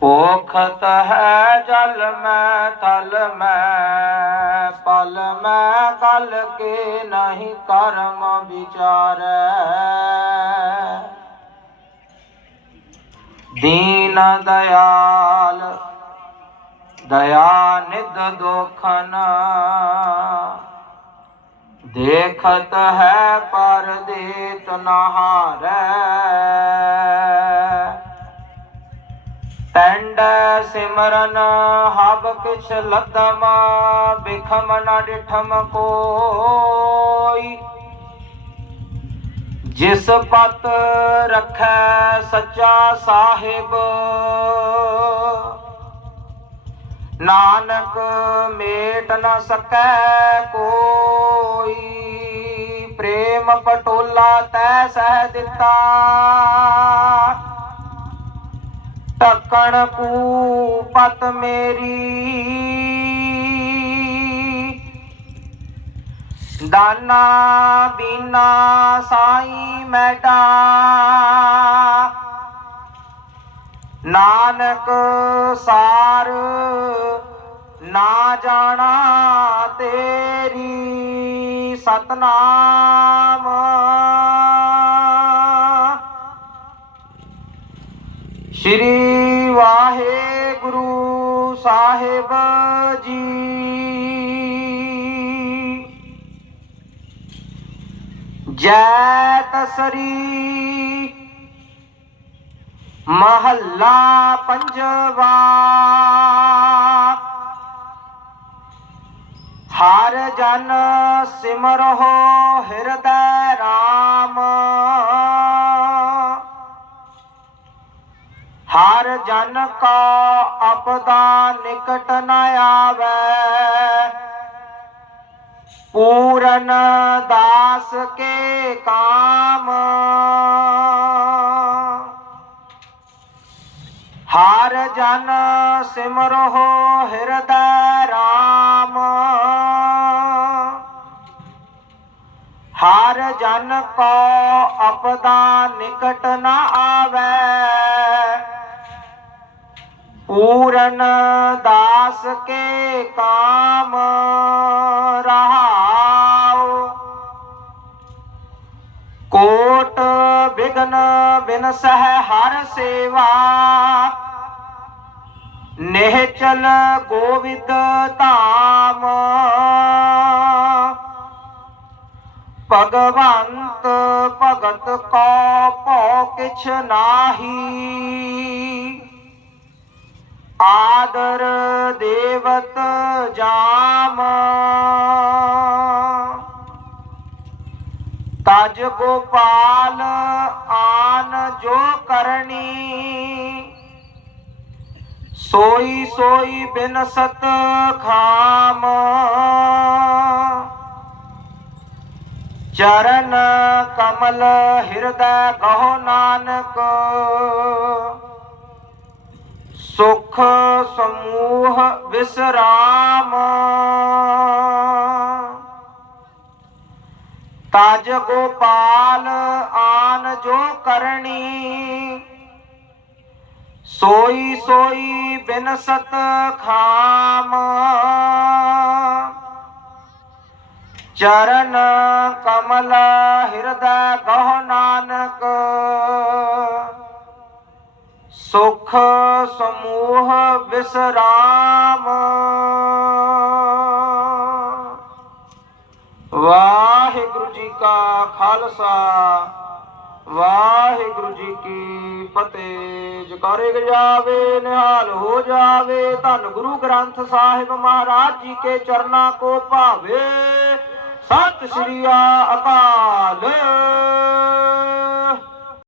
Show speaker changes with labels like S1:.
S1: ਪੋਖਤ ਹੈ ਜਲ ਮੈਂ, ਥਲ ਮੈਂ, ਪਲ ਮੈਂ ਕਲ ਕੇ ਨਹੀਂ ਕਰਮ ਵਿਚਾਰੈ। ਦੀਨ ਦਇਆਲ, ਦਇਆ ਨਿਧ ਦੋਖਨ। ਦੇਖਤ ਹੈ ਪਰ ਦੇਤ ਨਹਾਰੈ। ਟੰਡ ਸਿਮਰਨ ਹਬ ਕਿਛ ਲਦਮ, ਬਿਖਮ ਨ ਡਿਠਮ ਕੋਈ। ਜਿਸ ਪਤ ਰਖੈ ਸੱਚਾ ਸਾਹਿਬ, ਨਾਨਕ ਮੇਟ ਨ ਸਕੈ ਕੋਈ। ਪ੍ਰੇਮ ਪਟੋਲਾ ਤੈ ਸਹਿ ਦਿੱਤਾ। ਢੱਕਣ ਕੂ ਪਤ ਮੇਰੀ। ਦਾਨਾ ਬੀਨਾ ਸਾਈ ਮੈਡਾ। ਨਾਨਕ ਸਾਰ ਨਾ ਜਾਣਾ ਤੇਰੀ ਸਤਨਾਮ। ਸ਼੍ਰੀ ਵਾਹਿਗੁਰੂ ਸਾਹਿਬ ਜੀ। ਜੈ ਤਸਰੀ ਮਹੱਲਾ ਪੰਜਵਾ। ਹਰ ਜਨ ਸਿਮਰੋ ਹਿਰਦੈ। ਹਰ ਜਨ ਕਾ ਆਪਦਾ ਨਿਕਟ ਨ ਆਵੈ। ਪੂਰਨ ਦਾਸ ਕੇ ਕਾਮ। ਹਰ ਜਨ ਸਿਮਰੋ ਹਿਰਦੈ ਰਾਮ। ਹਰ ਜਨ ਕੋ ਆਪਦਾ ਨਿਕਟ ਨ ਆਵੈ। ਪੂਰਨ ਦਾਸ ਕੇ ਕਾਮ ਰਹਾਉ। ਕੋਟ ਬਿਗਨ ਬਿਨ ਸਹਿ ਹਰ ਸੇਵਾ। ਨਿਹਚਲ ਗੋਵਿੰਦ ਧਾਮ। ਭਗਵੰਤ ਭਗਤ ਕੋ ਭਉ ਕਿਛ ਨਾਹੀ। ਆਦਰ ਦੇਵਤ ਜਾਮ। ਤਜ ਗੋਪਾਲ ਆਨ ਜੋ ਕਰਨੀ, ਸੋਈ ਸੋਈ ਬਿਨਸਤ ਖਾਮ। ਚਰਨ ਕਮਲ ਹਿਰਦੈ ਕਹੋ ਨਾਨਕ ਸੁਖ ਸਮੂਹ ਵਿਸਰਾਮ। ਤਾਜ ਗੋਪਾਲ ਆਨ ਜੋ ਕਰਨੀ, ਸੋਈ ਸੋਈ ਬਿਨਸਤ ਖਾਮ। ਚਰਨ ਕਮਲ ਹਿਰਦੈ ਕਹੋ ਨਾਨਕ ਸੁਖ ਸਮੂਹ ਵਿਸਰਾਮ ਵਾਹਿਗੁਰੂ ਜੀ ਕਾ ਖਾਲਸਾ, ਵਾਹਿਗੁਰੂ ਜੀ ਕੀ ਫਤਿਹ। ਜਕਾਰੇ ਗਜਾਵੇ, ਨਿਹਾਲ ਹੋ ਜਾਵੇ। ਧੰਨ ਗੁਰੂ ਗ੍ਰੰਥ ਸਾਹਿਬ ਮਹਾਰਾਜ ਜੀ ਕੇ ਚਰਨਾ ਕੋ ਭਾਵੇ। ਸਤਿ ਸ੍ਰੀ ਅਕਾਲ।